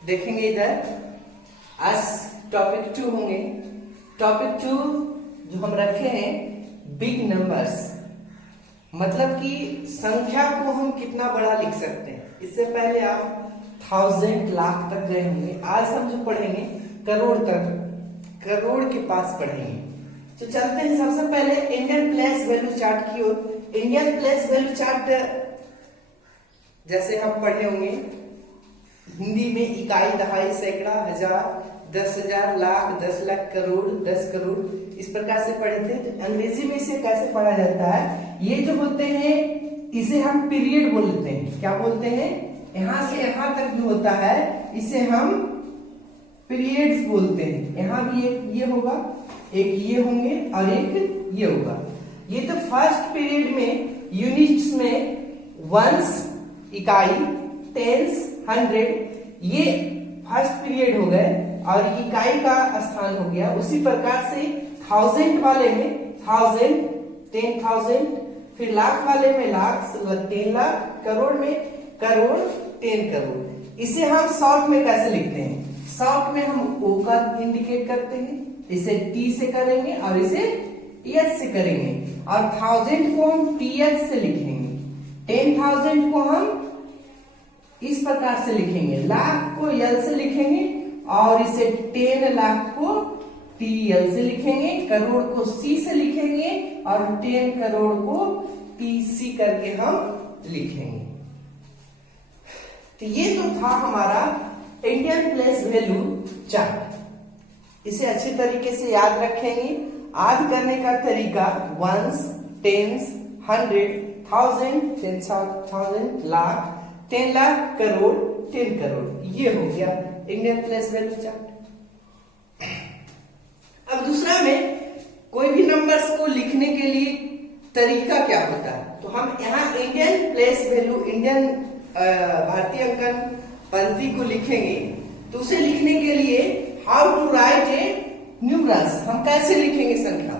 देखेंगे इधर। आज टॉपिक 2 होंगे। टॉपिक 2 जो हम रखे हैं बिग नंबर्स, मतलब कि संख्या को हम कितना बड़ा लिख सकते हैं। इससे पहले आप 1000 लाख तक गए होंगे। आज हम जो पढ़ेंगे करोड़ तक, करोड़ के पास पढ़ेंगे। तो चलते हैं सबसे पहले इंडियन प्लेस वैल्यू चार्ट की ओर। इंडियन प्लेस वैल्यू चार्ट जैसे हम पढ़े होंगे हिंदी में इकाई, दहाई, सैकड़ा, हजार, 10,000, लाख, 10 लाख, करोड़, 10 करोड़, इस प्रकार से पढ़े थे। तो अंग्रेजी में इसे कैसे पढ़ा जाता है, ये जो होते हैं इसे हम पीरियड बोलते हैं। क्या बोलते हैं? यहां से यहां तक जो होता है इसे हम पीरियड्स बोलते हैं। यहां भी एक ये होगा, एक ये होंगे और एक ये होगा। ये तो फर्स्ट पीरियड में यूनिट्स में वंस इकाई, टेंस, 100 ये फर्स्ट पीरियड हो गए और इकाई का स्थान हो गया। उसी प्रकार से 1000 वाले में 1000, 10,000, फिर लाख वाले में लाख, 10 लाख, करोड़ में करोड़, 10 करोड़। इसे हम शॉर्ट में कैसे लिखते हैं? शॉर्ट में हम ओ का इंडिकेट करते हैं, इसे टी से करेंगे और इसे एच से करेंगे। और 1000 को हम टीएच से लिखेंगे, 10,000 को हम इस प्रकार से लिखेंगे, लाख को एल से लिखेंगे और इसे 10 लाख को टीएल से लिखेंगे, करोड़ को सी से लिखेंगे और 10 करोड़ को टीसी करके हम लिखेंगे। तो ये तो था हमारा इंडियन प्लेस वैल्यू चार्ट। इसे अच्छी तरीके से याद रखेंगे। याद करने का तरीका वंस, टेंस, 100, 1000, 10,000, लाख, 10 लाख, करोड़, 10 करोड़, ये हो गया इंडियन प्लेस वैल्यू चार्ट। अब दूसरा में कोई भी नंबर्स को लिखने के लिए तरीका क्या होता है, तो हम यहाँ इंडियन प्लेस वैल्यू, इंडियन भारतीय अंकन पद्धति को लिखेंगे। तो उसे लिखने के लिए how to write a numerals, हम कैसे लिखेंगे संख्या।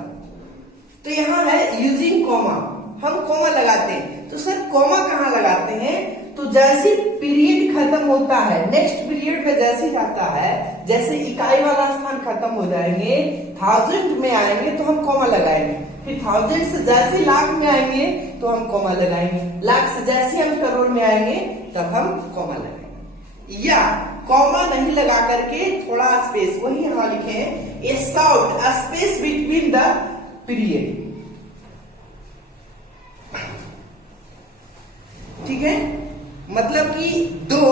तो यहाँ है यूजिंग कॉमा, हम कॉमा लगाते हैं। तो सर कॉमा कहाँ लगाते हैं? तो जैसे पीरियड खत्म होता है, नेक्स्ट पीरियड में जैसे जाता है, जैसे इकाई वाला स्थान खत्म हो जाएंगे, 1000 में आएंगे तो हम कॉमा लगाएंगे। फिर 1000 से जैसे लाख में आएंगे तो हम कॉमा लगाएंगे, लाख से जैसे हम करोड़ में आएंगे तब हम कॉमा लगाएंगे। या कॉमा नहीं लगा करके थोड़ा स्पेस, वही यहाँ लिखे हैं ए short space between the period. ठीक है, मतलब कि दो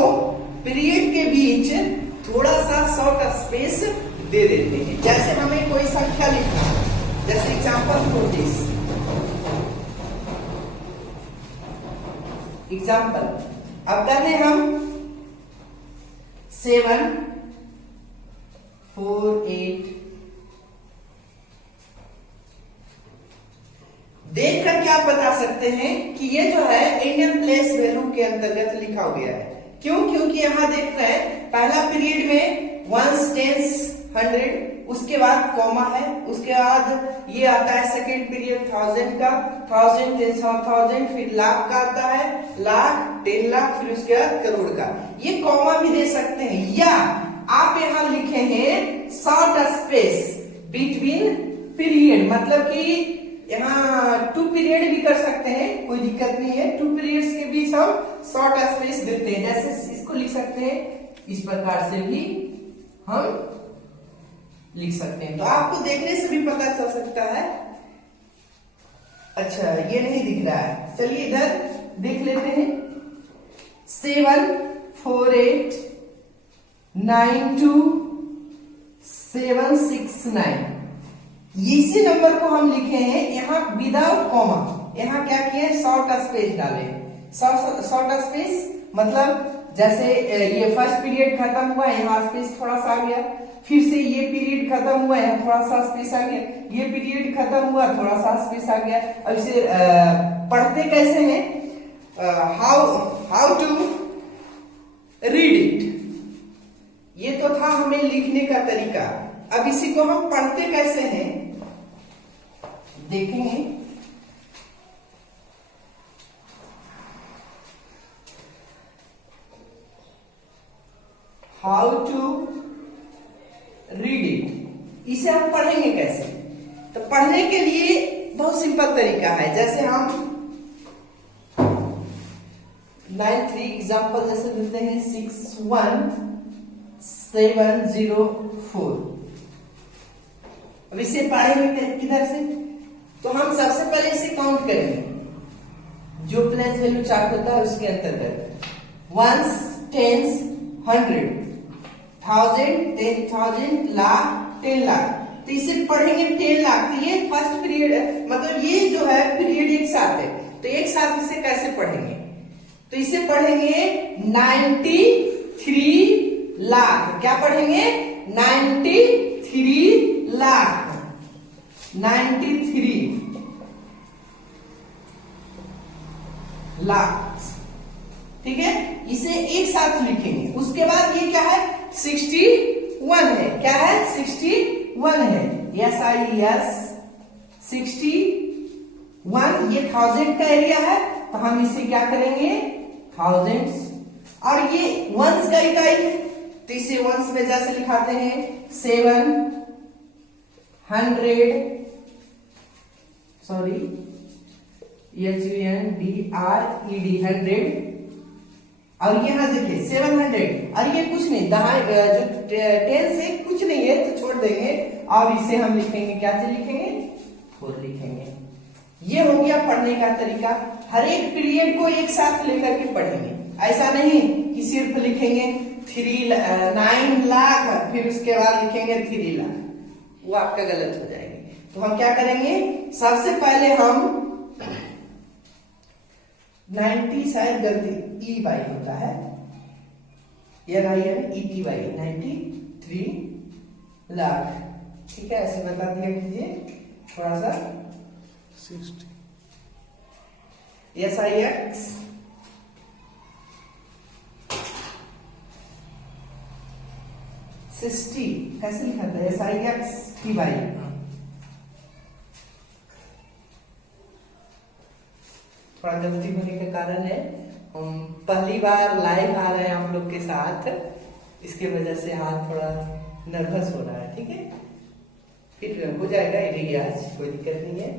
पीरियड के बीच थोड़ा सा शॉर्ट स्पेस दे देते हैं। जैसे हमें कोई संख्या लिखना है, जैसे एग्जाम्पल फॉर दिस एग्जाम्पल, अब कहते हैं हम 7, 4, 8। देख करके आप बता सकते हैं कि ये जो है इंडियन प्लेस वैल्यू के अंतर्गत लिखा गया है। क्यों? क्योंकि यहां देख रहे हैं पहला पीरियड में वंस, टेंस, 100, उसके बाद कॉमा है, उसके बाद ये आता है सेकेंड पीरियड 1000 का, 1000, 10,000, फिर लाख का आता है, लाख, 10 लाख, फिर उसके बाद करोड़ का। ये कॉमा भी दे सकते हैं, या आप यहां लिखे हैं शॉर्ट स्पेस बिटवीन पीरियड, मतलब कि यहाँ 2 पीरियड भी कर सकते हैं, कोई दिक्कत नहीं है। 2 पीरियड्स के बीच हम शॉर्ट स्पेस देते हैं, जैसे इसको लिख सकते हैं, इस प्रकार से भी हम लिख सकते हैं। तो आपको देखने से भी पता चल सकता है। अच्छा, ये नहीं दिख रहा है, चलिए इधर देख लेते हैं। 7, 4, 8, 9, 2, 7, 6, 9, इसी नंबर को हम लिखे हैं यहाँ विदाउट कॉमा। यहाँ क्या किए? शॉर्ट स्पेस डाले। शॉर्ट स्पेस मतलब जैसे ये फर्स्ट पीरियड खत्म हुआ, यहाँ स्पेस थोड़ा सा आ गया, फिर से ये पीरियड खत्म हुआ, यहाँ थोड़ा सा स्पेस आ गया, ये पीरियड खत्म हुआ, थोड़ा सा स्पेस आ गया। अब इसे पढ़ते कैसे हैं? हाउ टू रीड इट, ये तो था हमें लिखने का तरीका। अब इसी को हम पढ़ते कैसे हैं देखेंगे। How to read it. इसे हम पढ़ेंगे कैसे? तो पढ़ने के लिए बहुत सिंपल तरीका है। जैसे हम 9-3 एग्जाम्पल जैसे देते हैं 61704। अब इसे पढ़ेंगे किधर से? तो हम सबसे पहले इसे काउंट करेंगे, जो प्लेस वैल्यू चार्ट होता है उसके अंतर्गत। Ones, tens, 100, 1000, 10,000, lakh, 10 lakh. तो इसे पढ़ेंगे 10 लाख। तो ये फर्स्ट पीरियड है, मतलब ये जो है पीरियड एक साथ है। तो एक साथ इसे कैसे पढ़ेंगे? तो इसे पढ़ेंगे 93 लाख। क्या पढ़ेंगे? 93 लाख। 93 लाख, ठीक है। इसे एक साथ लिखेंगे। उसके बाद ये क्या है? 61 है। क्या है? 61 है। SIS 61। ये 1000 का एरिया है, तो हम इसे क्या करेंगे? थाउजेंड्स। और ये वंस का इकाई है, तो इसे वंस में जैसे लिखाते हैं 700, सॉरी HUNDRED 100। और यहाँ देखिए 700, और ये कुछ नहीं, जो 10 से कुछ नहीं है तो छोड़ देंगे। और इसे हम लिखेंगे, क्या से लिखेंगे? 4 लिखेंगे। ये हो गया पढ़ने का तरीका। हर एक पीरियड को एक साथ लेकर के पढ़ेंगे। ऐसा नहीं कि सिर्फ लिखेंगे 9 लाख फिर उसके बाद लिखेंगे 3 लाख, वो आपका गलत हो जाएगा। तो हम क्या करेंगे? सबसे पहले हम 90, शायद गलती EY होता है, NINETY 93 लाख, ठीक है। ऐसे बता दिया कीजिए थोड़ा सा। 60 SIX 60 कैसे लिखा था? SIX TY। थोड़ा गलती होने के कारण है, हम पहली बार लाइव आ रहे हैं आप लोग के साथ, इसके वजह से हाथ थोड़ा नर्वस हो रहा है, ठीक है। फिर हो जाएगा, आज कोई दिक्कत नहीं है।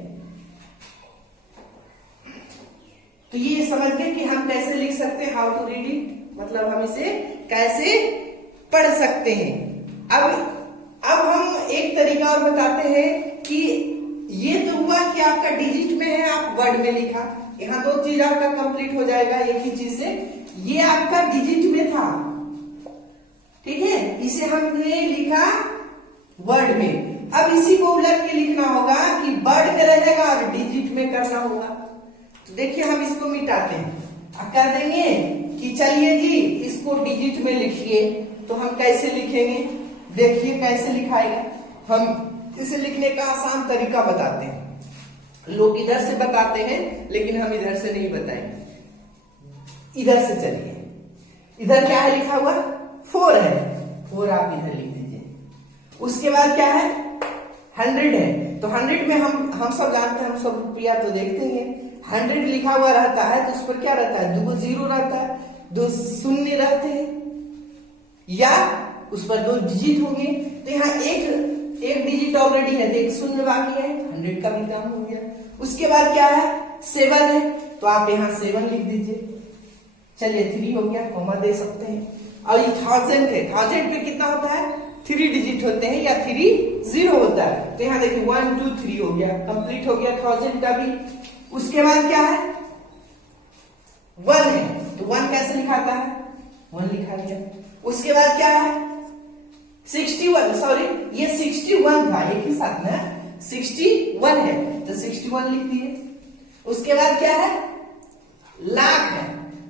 तो ये समझ गए कि हम कैसे लिख सकते हैं, हाउ टू रीड इट, मतलब हम इसे कैसे पढ़ सकते हैं। अब हम एक तरीका और बताते हैं कि ये तो हुआ कि आपका डिजिट में है, आप वर्ड में लिखा। यहाँ 2 चीज आपका कंप्लीट हो जाएगा एक ही चीज से। ये आपका डिजिट में था, ठीक है, इसे हमने लिखा वर्ड में। अब इसी को उलट के लिखना होगा कि वर्ड में रहेगा और डिजिट में करना होगा। तो देखिए हम इसको मिटाते हैं, कह देंगे कि चलिए जी इसको डिजिट में लिखिए। तो हम कैसे लिखेंगे? देखिए कैसे लिखाएगा। हम इसे लिखने का आसान तरीका बताते हैं। लोग इधर से बताते हैं, लेकिन हम इधर से नहीं बताएंगे। इधर से चलिए, इधर क्या है लिखा हुआ? 4 है, 4 आप इधर लिख दीजिए। उसके बाद क्या है? 100 है, तो 100 में हम सब जानते हैं, हम सब रुपया तो देखते हैं। 100 लिखा हुआ रहता है तो उस पर क्या रहता है? 2 0 रहता है, 2 शून्य रहते हैं, या उस पर 2 डिजिट होंगे। तो यहाँ एक डिजिट ऑलरेडी है, तो 1 शून्य बाकी है, 100 का भी काम हो गया। उसके बाद क्या है? 7 है, तो आप यहाँ 7 लिख दीजिए। चलिए 3 हो गया, कॉमा दे सकते हैं। और ये 1000 है, 1000 पे कितना होता है? 3 डिजिट होते हैं, या 3 0 होता है। तो यहाँ देखिए 1 2 3 हो गया, कंप्लीट हो गया 1000 का भी। उसके बाद क्या है? 1 है, तो 1 कैसे लिखाता है? 1 लिखा गया। उसके बाद क्या है? 61, सॉरी ये 61 था, एक ही साथ में 61 है, तो 61 लिख दिए। उसके बाद क्या है? लाख है,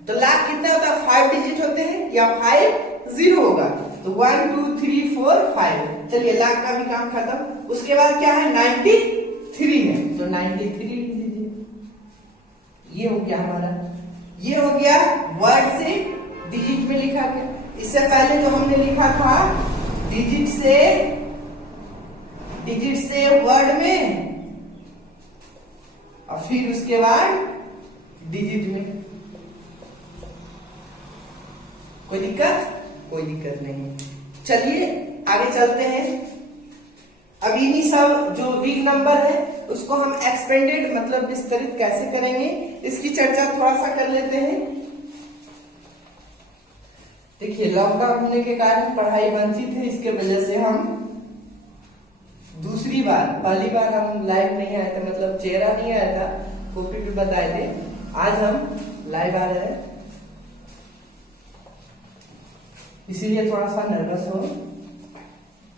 तो लाख कितना होता है? 5 डिजिट होते हैं, या 5 0 होगा, तो 1 2 3 4 5। चलिए लाख का भी काम खत्म। उसके बाद क्या है? 93 है, तो 93 लिख दीजिए। ये हो गया हमारा, ये हो गया वर्ड से डिजिट में लिखा गया। इससे पहले जो हमने लिखा था डिजिट से वर्ड में, और फिर उसके बाद डिजिट में। कोई दिक्कत? कोई दिक्कत नहीं। चलिए आगे चलते हैं। अब इन्हीं सब जो बिग नंबर है उसको हम एक्सपेंडेड मतलब विस्तरित कैसे करेंगे इसकी चर्चा थोड़ा सा कर लेते हैं। देखिए, लॉकडाउन होने के कारण पढ़ाई वंचित है, इसके वजह से हम दूसरी बार, पहली बार हम लाइव नहीं आए थे, मतलब चेहरा नहीं आया था, कॉपी पे बताए थे। आज हम लाइव आ रहे हैं, इसीलिए थोड़ा सा नर्वस हो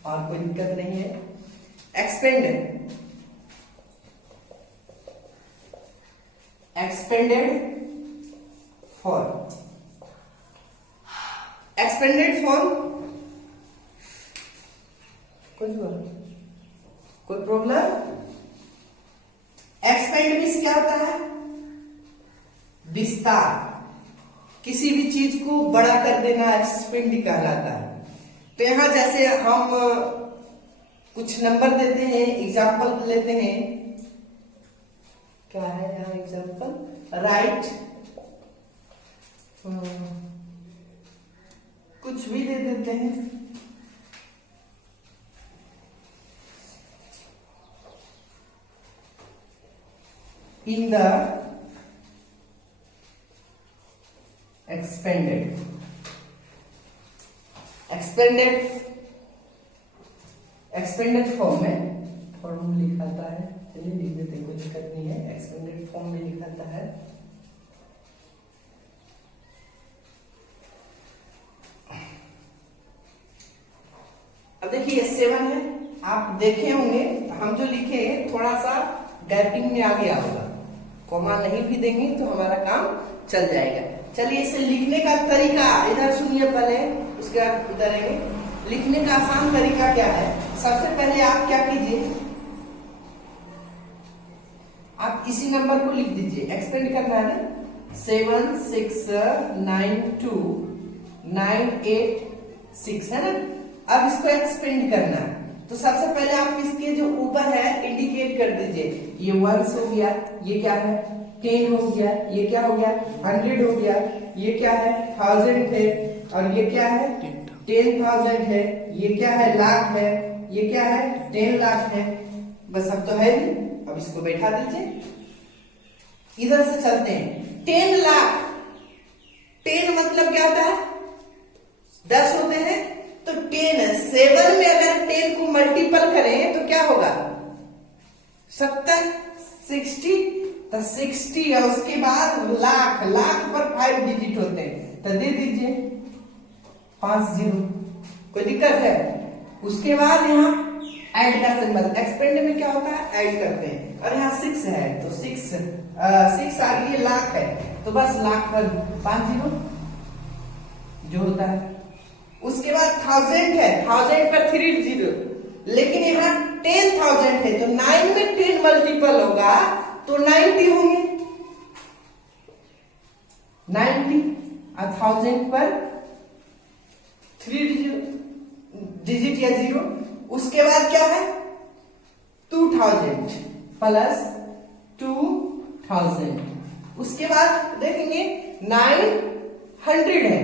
और कोई दिक्कत नहीं है। Expanded, expanded form, expanded form कोई प्रॉब्लम? एक्सपेंड मीन्स क्या होता है? विस्तार, किसी भी चीज को बड़ा कर देना एक्सपेंड कहलाता है। तो यहां जैसे हम कुछ नंबर देते हैं, एग्जाम्पल लेते हैं, क्या है यहाँ एग्जाम्पल? राइट, कुछ भी दे देते हैं। In the expanded, expanded form में फॉर्म लिखाता है, चलिए लिख देते हैं, कोई दिक्कत नहीं है। एक्सपेंडेड फॉर्म में लिखाता है अब देखिए 7 है, आप देखे होंगे हम जो लिखे थोड़ा सा गैपिंग में आ गया होगा, कॉमा नहीं भी देंगे तो हमारा काम चल जाएगा। चलिए इसे लिखने का तरीका इधर सुनिए पहले, उसके बाद उधर आएंगे। लिखने का आसान तरीका क्या है? सबसे पहले आप क्या कीजिए, आप इसी नंबर को लिख दीजिए, एक्सपेंड करना है ना, 7 6 9 2 9 8 6 है ना। अब इसको एक्सपेंड करना है तो सबसे पहले आप इसके जो ऊपर है इंडिकेट कर दीजिए, ये 1 हो गया, ये क्या है 10 हो गया, ये क्या हो गया 100 हो गया, ये क्या है 1000 है, और ये क्या है 10,000 है, ये क्या है लाख है, ये क्या है 10 लाख है। बस अब तो है नहीं, अब इसको बैठा दीजिए। इधर से चलते हैं, 10 लाख, 10 मतलब क्या होता है 10 होते हैं, तो 10 7 में अगर 10 को मल्टीपल करें तो क्या होगा 70 60, तो 60 और उसके बाद लाख, लाख पर 5 डिजिट होते हैं, तो दे दीजिए 50, कोई दिक्कत है? उसके बाद यहाँ ऐड का सिंबल, एक्सपेंड में क्या होता है ऐड करते हैं, और यहाँ 6 है तो 6 आगे लाख है तो बस लाख पर 50 जो होता है। उसके बाद 1000 है, 1000 पर 30, लेकिन यहाँ 10,000 है तो 9 में 10 मल्टीपल होगा तो 90 होंगे, 90 और 1000 पर 3 डिजिट या 0। उसके बाद क्या है 2000 प्लस 2000। उसके बाद देखेंगे 900 है,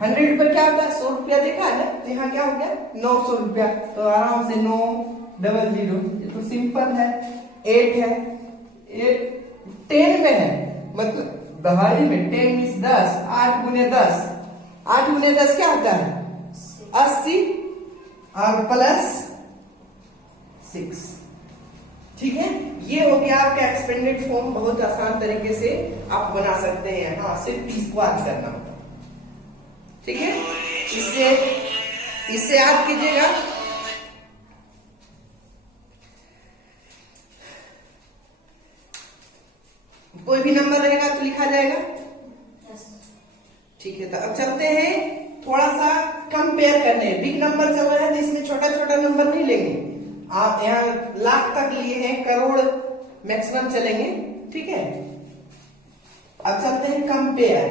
100 पर क्या होता है 100 रुपया देखा है ना, तो यहाँ क्या हो गया 900 रुपया, तो आराम से 900, ये तो सिंपल है। 8 है, 10 में है, मतलब दहाई में 10 मीन्स 10, 8 गुने 10, 8 गुने 10 क्या होता है 80 और प्लस 6, ठीक है। ये हो गया आपका एक्सपेंडेड फॉर्म, बहुत आसान तरीके से आप बना सकते हैं। हाँ, सिर्फ इसको याद करना होगा, ठीक है। इससे याद कीजिएगा। कोई भी नंबर रहेगा तो लिखा जाएगा, ठीक है। तो अब चलते हैं थोड़ा सा कंपेयर करने। बिग नंबर चल रहा है तो इसमें छोटा छोटा नंबर नहीं लेंगे, आप यहाँ लाख तक लिए हैं, करोड़ मैक्सिमम चलेंगे, ठीक है। अब चलते हैं कंपेयर।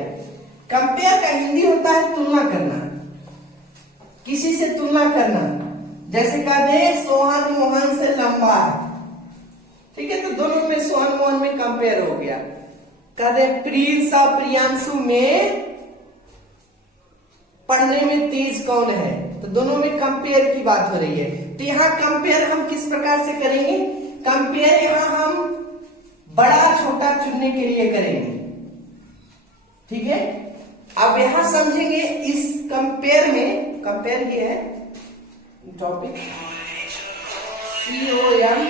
कंपेयर का हिंदी होता है तुलना करना, किसी से तुलना करना। जैसे कह दे सोहन मोहन से लंबा है, ठीक है, तो दोनों में सोहन मोहन में कंपेयर हो गया। कह दे प्रिंस और प्रियांशु में पढ़ने में तेज कौन है, तो दोनों में कंपेयर की बात हो रही है। तो यहाँ कंपेयर हम किस प्रकार से करेंगे, कंपेयर यहाँ हम बड़ा छोटा चुनने के लिए करेंगे, ठीक है। अब यहां समझेंगे इस कंपेयर में, कंपेयर ये है टॉपिक COM,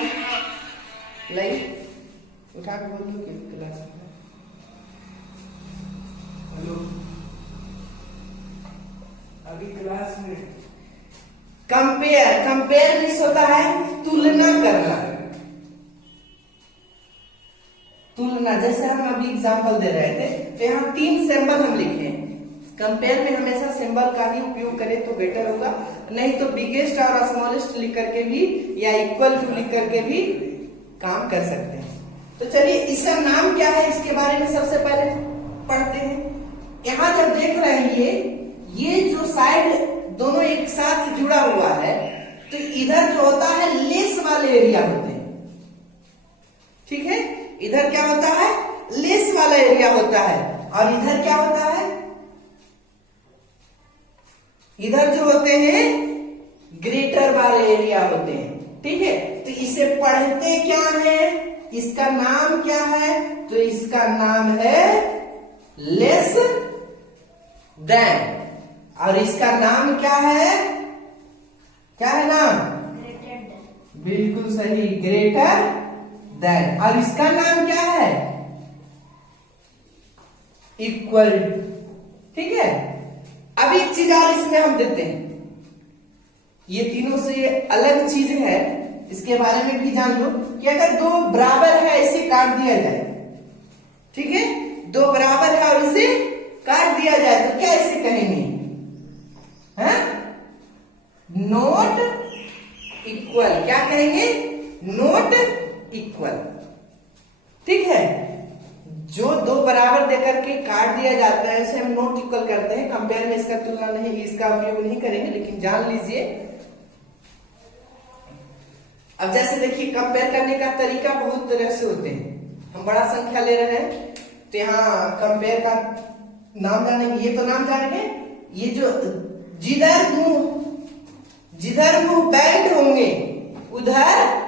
लाइक उठा के बोलिए कि क्लास में हेलो अभी क्लास में। कंपेयर, कंपेयर मीन्स होता है तुलना करना, तुलना। जैसे हम अभी एग्जांपल दे रहे थे, तो यहाँ 3 सिंबल हम लिखे। कंपेयर में हमेशा सिंबल का ही उपयोग करें तो बेटर होगा, नहीं तो बिगेस्ट और स्मॉलेस्ट लिख करके भी या इक्वल टू लिख करके भी काम कर सकते हैं। तो चलिए इसका नाम क्या है इसके बारे में सबसे पहले पढ़ते हैं। यहाँ जब देख रहे हैं ये जो साइड दोनों एक साथ जुड़ा हुआ है, तो इधर जो होता है लेस वाले एरिया होते हैं, ठीक है। इधर क्या होता है, लेस वाला एरिया होता है, और इधर क्या होता है, इधर जो होते हैं ग्रेटर वाले एरिया होते हैं, ठीक है। तो इसे पढ़ते क्या है, इसका नाम क्या है, तो इसका नाम है लेस देन, और इसका नाम क्या है, क्या है नाम, बिल्कुल सही, ग्रेटर देन। और इसका नाम क्या है, इक्वल, ठीक है। अब एक चीज और इसमें हम देते हैं, ये तीनों से अलग चीज है, इसके बारे में भी जान लो कि अगर दो बराबर है ऐसे काट दिया जाए, ठीक है, दो बराबर है और इसे काट दिया जाए तो क्या इसे कहेंगे, हैं, नॉट इक्वल। क्या कहेंगे, नॉट इक्वल, ठीक है। जो दो बराबर देकर के काट दिया जाता है इसे हम नॉट इक्वल करते हैं। कंपेयर में इसका तुलना नहीं, इसका उपयोग नहीं करेंगे, लेकिन जान लीजिए। अब जैसे देखिए कंपेयर करने का तरीका बहुत तरह से होते हैं। हम बड़ा संख्या ले रहे हैं तो यहाँ कंपेयर का नाम जानेंगे, ये तो नाम जानेंगे। ये जो जिधर मुंह बैंड होंगे उधर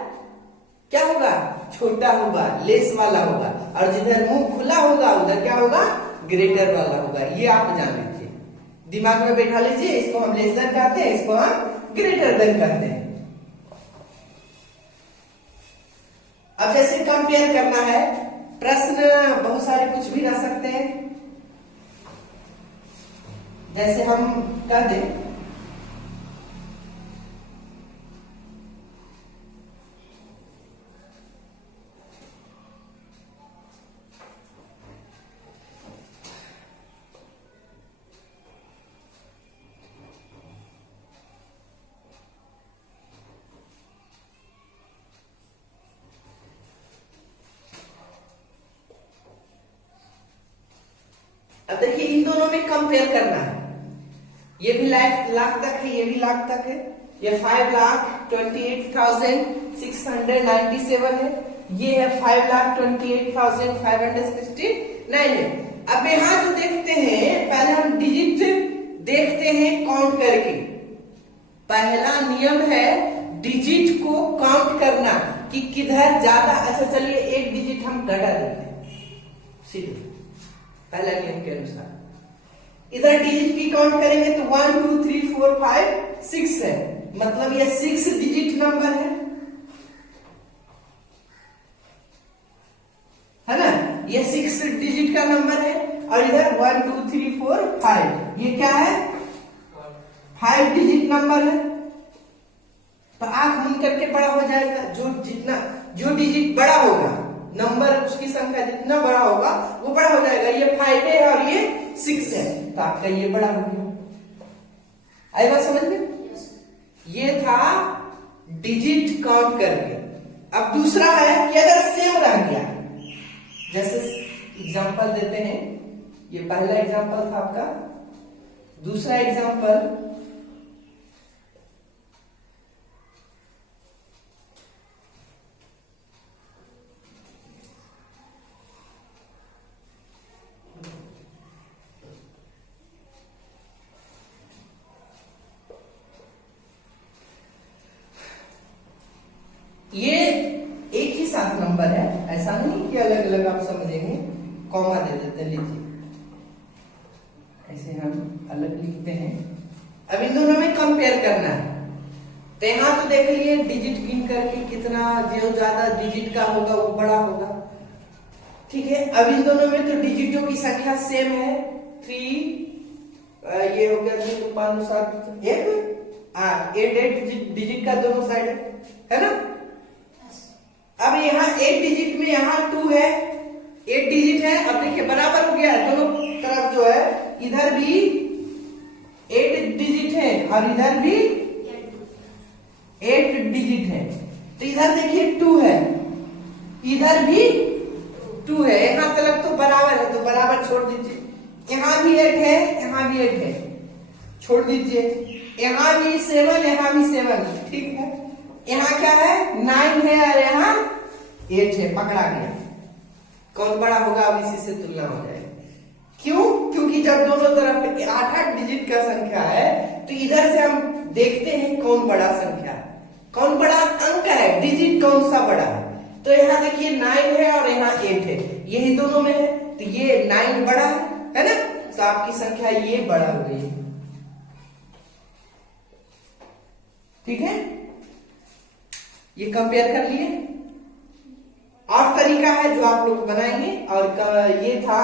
क्या होगा, छोटा होगा, लेस वाला होगा, और जिधर मुंह खुला होगा उधर क्या होगा, ग्रेटर वाला होगा। ये आप जान लीजिए, दिमाग में बैठा लीजिए। इसको हम लेस देन कहते हैं, इसको हम ग्रेटर देन कहते हैं। अब जैसे कंपेयर करना है, प्रश्न बहुत सारे कुछ भी रह सकते हैं। जैसे हम कह दें अब देखिए इन दोनों में कंपेयर करना है। ये भी लाख तक है, ये भी लाख तक है। ये 5,28,697 है, ये है 5,28,569 है। अब यहाँ जो देखते हैं, पहले हम डिजिट देखते हैं काउंट करके। पहला नियम है डिजिट को काउंट करना कि किधर ज्यादा। अच्छा चलिए एक डिजिट हम घटा देते हैं सीधे, पहला नियम के अनुसार। इधर डिजिट की काउंट करेंगे तो 1 2 3 4 5 6 है, मतलब ये 6 डिजिट नंबर है ना, ये 6 डिजिट का नंबर है। और इधर 1 2 3 4 5, ये क्या है, 5 डिजिट नंबर है। तो आंख बंद करके बड़ा हो जाएगा। जो डिजिट बड़ा होगा, नंबर उसकी संख्या जितना बड़ा होगा वो बड़ा हो जाएगा। ये 5 है और ये 6 है, तो आपका ये बड़ा हो गया। आई बात समझ में? ये था डिजिट काउंट करके। अब दूसरा है कि अगर सेम रह गया, जैसे एग्जांपल देते हैं, ये पहला एग्जांपल था आपका। दूसरा एग्जांपल, अलग अलग आप समझेंगे, कॉमा दे देते हैं, लीजिए ऐसे हम अलग लिखते हैं। अब इन दोनों में कंपेयर करना है। तो यहाँ तो देख लिए डिजिट गिन करके कितना, जो ज्यादा डिजिट का होगा वो बड़ा होगा, ठीक है। अब इन दोनों में तो डिजिटों की संख्या सेम है, 3 ये हो गया 3 5 7 8 डिजिट का दोनों साइड है ना। अब यहाँ 8 डिजिट में यहाँ 2 है, 8 डिजिट है। अब देखिए बराबर हो गया, दोनों तरफ जो है, इधर भी 8 डिजिट है और इधर भी 8 डिजिट है। तो इधर देखिए 2 है, इधर भी 2 है, यहाँ तक तो बराबर है, तो बराबर छोड़ दीजिए। यहाँ भी 8 है, यहाँ भी 8 है, छोड़ दीजिए। यहाँ भी 7, यहाँ भी 7, ठीक है। यहाँ क्या है, 9 है और यहाँ 8 है, पकड़ा गया। कौन बड़ा होगा, अब इसी से तुलना हो जाएगी। क्यों? क्योंकि जब दोनों तरफ 8 डिजिट का संख्या है, तो इधर से हम देखते हैं कौन बड़ा संख्या है, कौन बड़ा अंक है, डिजिट कौन सा बड़ा है। तो यहाँ देखिए 9 है और यहाँ 8 है, यही दोनों में है, तो ये 9 बड़ा है ना, तो आपकी संख्या ये बड़ा हो गई, ठीक है। ये कंपेयर कर लिए। और तरीका है जो आप लोग बनाएंगे, और ये था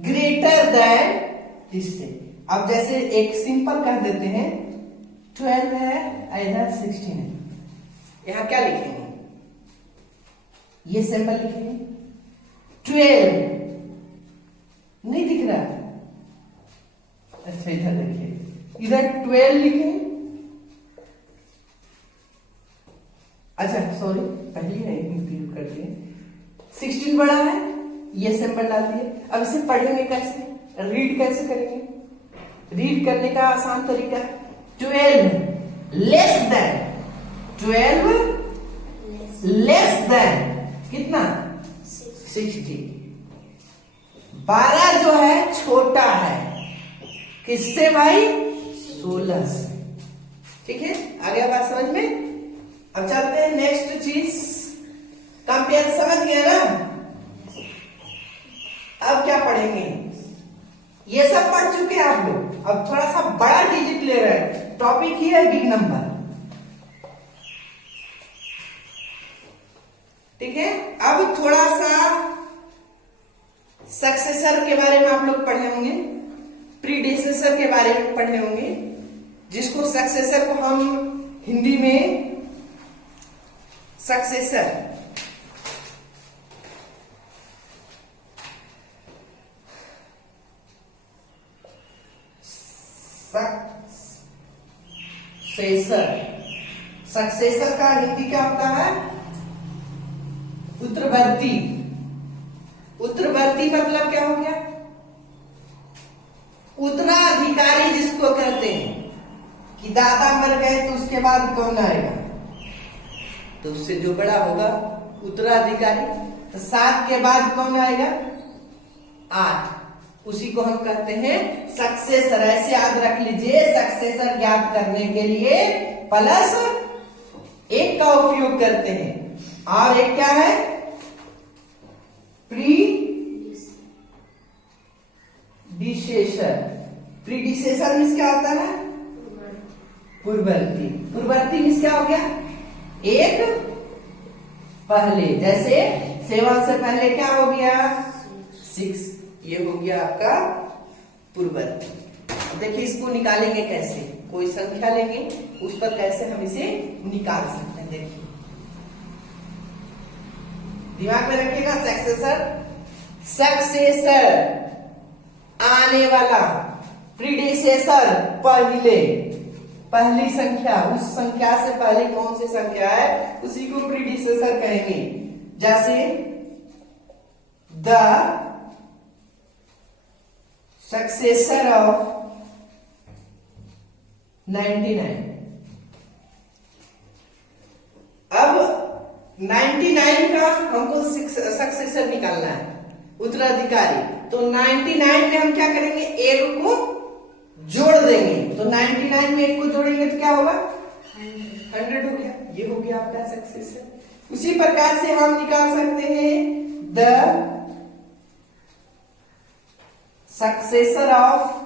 ग्रेटर देन इससे। अब जैसे एक सिंपल कह देते हैं, 12 है इधर 16 है, यहां क्या लिखेंगे, ये सिंपल लिखेंगे। 12 नहीं दिख रहा, अच्छा इधर देखिए, इधर 12 लिखेंगे। अच्छा सॉरी, पहले ही कर दिए, 16 बड़ा है, ये सिंबल डाल दिए। अब इसे पढ़ेंगे कैसे, रीड कैसे करेंगे? रीड करने का आसान तरीका, 12 लेस देन, 12 लेस देन कितना, 60। 12 जो है छोटा है, किससे भाई, 16 से, ठीक है। आगे बात समझ में। अब चलते हैं नेक्स्ट चीज, कंपेयर, समझ गए ना। अब क्या पढ़ेंगे, ये सब पढ़ चुके हैं आप लोग, अब थोड़ा सा बड़ा डिजिट ले रहे हैं। टॉपिक ही है बिग नंबर, ठीक है। अब थोड़ा सा सक्सेसर के बारे में आप लोग पढ़े होंगे, प्रीडेसेसर के बारे में पढ़े होंगे, जिसको सक्सेसर को हम हिंदी में सक्सेसर, सक्सेसर का हिंदी क्या होता है, उत्तरवर्ती। उत्तरवर्ती मतलब क्या हो गया, उत्तराधिकारी जिसको कहते हैं, कि दादा मर गए तो उसके बाद कौन आएगा, तो उससे जो बड़ा होगा उत्तराधिकारी। तो 7 के बाद कौन आएगा, 8, उसी को हम कहते हैं सक्सेसर। ऐसे याद रख लीजिए, सक्सेसर ज्ञात करने के लिए प्लस 1 का उपयोग करते हैं, और एक क्या है, प्रीडिसेसर। प्रीडिसेसर मीन्स क्या होता है, पूर्ववर्ती। पूर्ववर्ती मीन्स क्या हो गया, एक पहले, जैसे 7 से पहले क्या हो गया, 6, ये हो गया आपका पूर्ववर्ती। देखिए इसको निकालेंगे कैसे, कोई संख्या लेंगे, उस पर कैसे हम इसे निकाल सकते हैं। देखिए दिमाग में रखिएगा, सक्सेसर, सक्सेसर आने वाला, प्रीडिसेसर पहले, पहली संख्या, उस संख्या से पहले कौन सी संख्या है उसी को प्रीडिसेसर कहेंगे। जैसे द सक्सेसर ऑफ 99। अब 99 का हमको सक्सेसर निकालना है, उत्तराधिकारी। तो 99 में हम क्या करेंगे, एक को जोड़ देंगे। तो 99 में एक को जोड़ेंगे तो क्या होगा, 100 हो गया। ये हो गया आपका सक्सेसर। उसी प्रकार से हम निकाल सकते हैं द सक्सेसर ऑफ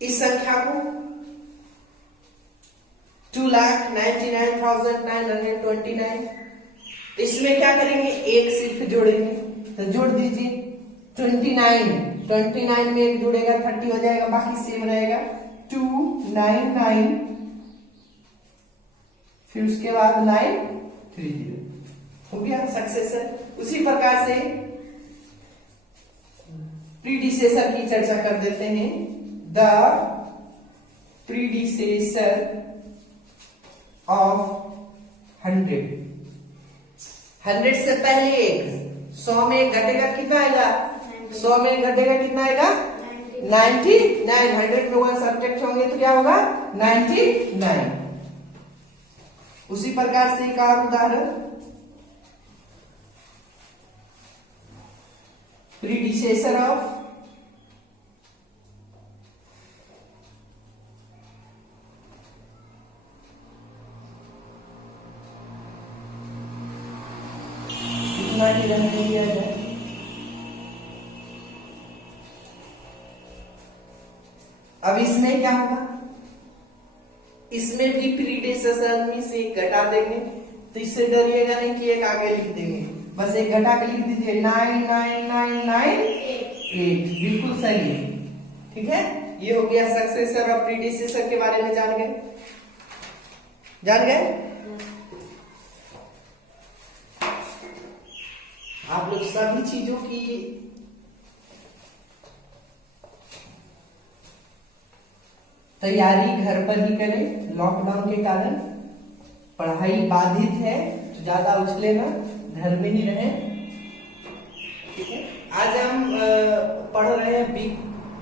इस संख्या को 2,99,929। इसमें क्या करेंगे, एक सिर्फ जोड़ेंगे, तो जोड़ दीजिए 29 में एक जुड़ेगा 30 हो जाएगा, बाकी सेम रहेगा 299, फिर उसके बाद 930 हो गया सक्सेसर। उसी प्रकार से प्रीडिसेसर की चर्चा कर देते हैं। द प्रीडिसेसर ऑफ 100 से पहले एक 100 में एक घटेगा कितना आएगा, 100 में एक घटेगा कितना आएगा 99। 100 में 1 सब्ट्रैक्ट होंगे तो क्या होगा 99। उसी प्रकार से एक और उदाहरण, प्रीडिसेसर ऑफ 99। अब इसमें क्या होगा, इसमें भी प्रीडिसेसर में से एक घटा देंगे, तो इससे डरिएगा नहीं कि एक आगे लिख देंगे, बस एक घटा के लिख दीजिए 99998। बिल्कुल सही है, ठीक है। ये हो गया सक्सेसर और प्रीडिसेसर के बारे में जान गए। आप लोग सभी चीजों की तैयारी घर पर ही करें। लॉकडाउन के कारण पढ़ाई बाधित है, तो ज्यादा उछले ना, घर में ही रहें, ठीक है। आज हम पढ़ रहे हैं बिग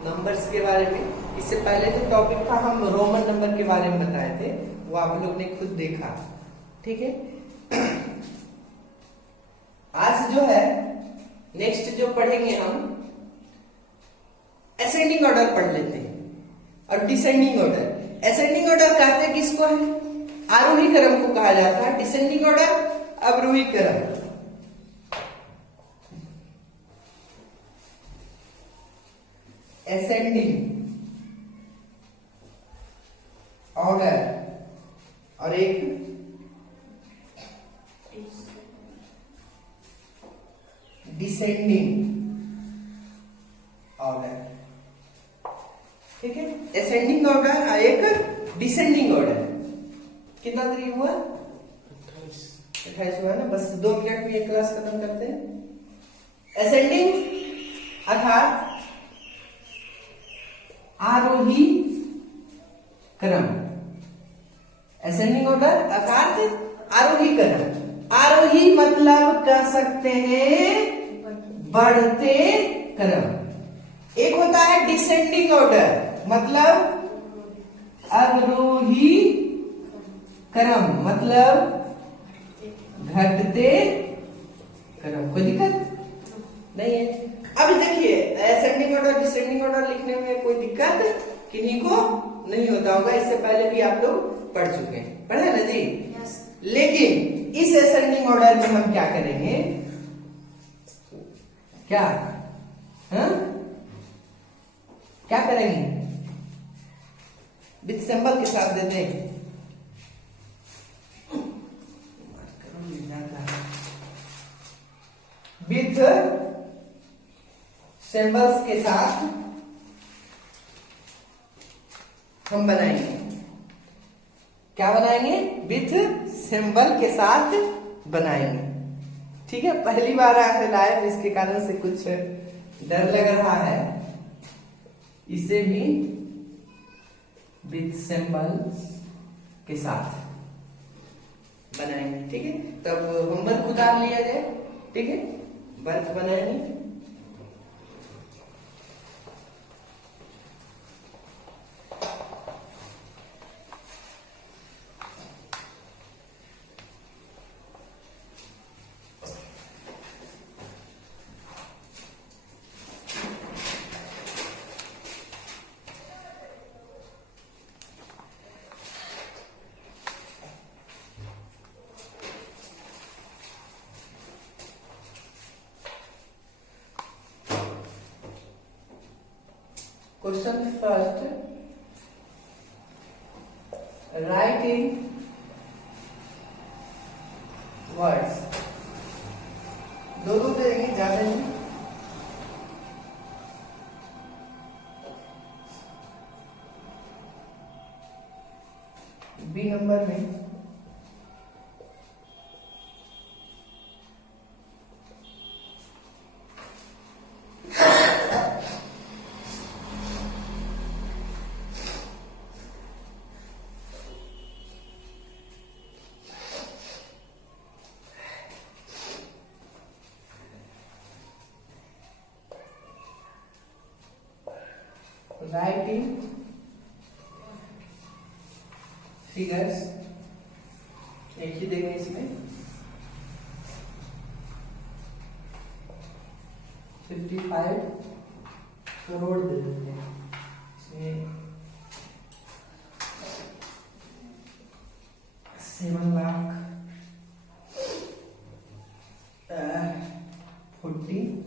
नंबर्स के बारे में। इससे पहले जो टॉपिक था हम रोमन नंबर के बारे में बताए थे, वो आप लोग ने खुद देखा, ठीक है। आज जो है नेक्स्ट जो पढ़ेंगे हम असेंडिंग ऑर्डर पढ़ लेते हैं और डिसेंडिंग ऑर्डर। असेंडिंग ऑर्डर कहते हैं किसको है, आरोही क्रम को कहा जाता है। डिसेंडिंग ऑर्डर अवरोही क्रम। असेंडिंग ऑर्डर और एक डिसेंडिंग ऑर्डर, ठीक है। असेंडिंग ऑर्डर और एक डिसेंडिंग ऑर्डर। कितना देरी हुआ, 28 हुआ ना, बस 2 मिनट में ये क्लास खत्म करते हैं। असेंडिंग अर्थात आरोही क्रम, असेंडिंग ऑर्डर अर्थात आरोही क्रम। आरोही मतलब कह सकते हैं बढ़ते क्रम। एक होता है डिसेंडिंग ऑर्डर, मतलब अवरोही क्रम, मतलब घटते क्रम। कोई दिक्कत नहीं है। अब देखिए असेंडिंग ऑर्डर डिसेंडिंग ऑर्डर लिखने में कोई दिक्कत किन्हीं को नहीं होता होगा, इससे पहले भी आप लोग पढ़ चुके हैं, पढ़े ना जी। लेकिन इस असेंडिंग ऑर्डर में हम क्या करेंगे, क्या क्या करेंगे, विथ सिंबल के साथ दे दें। विथ सिंबल्स के साथ हम बनाएंगे। क्या बनाएंगे, विथ सिंबल के साथ बनाएंगे, ठीक है। पहली बार आए लाइव, इसके कारण से कुछ डर लग रहा है। इसे भी विथ सिंबल्स के साथ बनाएंगे, ठीक है। तब होमवर्क उतार लिया जाए, ठीक है। वर्क बनाएंगे, क्वेश्चन फर्स्ट, राइट इन वर्ड्स, दो दो देंगे, ज्यादा नहीं। बी नंबर में राइट इन फिगर्स, एक ही देंगे इसमें 55 करोड़ दे देते हैं इसमें, 7 lakh 40,003।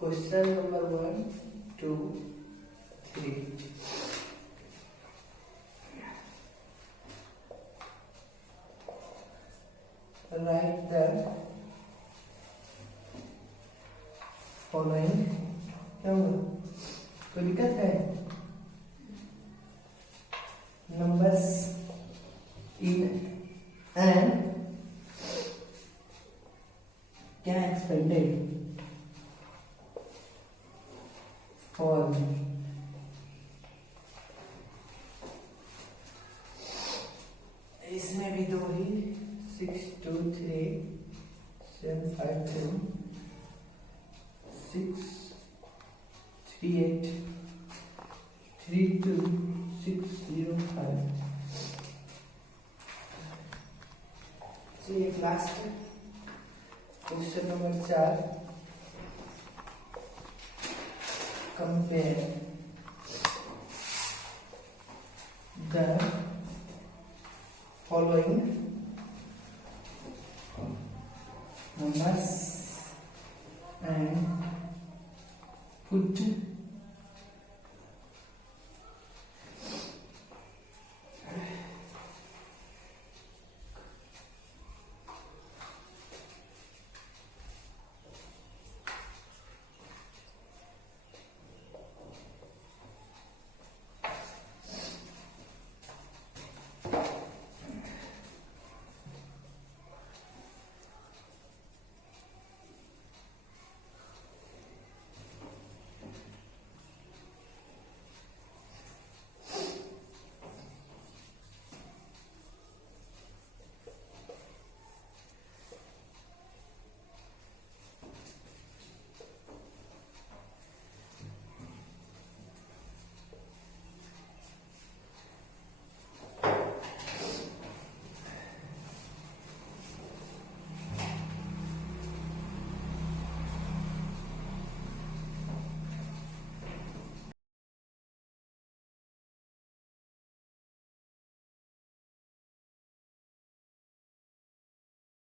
Question number 1, 2, 3, right the following. क्या होगा, कोई दिक्कत है? नंबर्स इन एन क्या एक्सपेंडेड फॉर, इसमें भी दो ही, 6, 2, 3, 7, 5, 2, 6, 3, 8, 3, 2, 6, 0, 5। एक last question number 4, compare the following numbers and put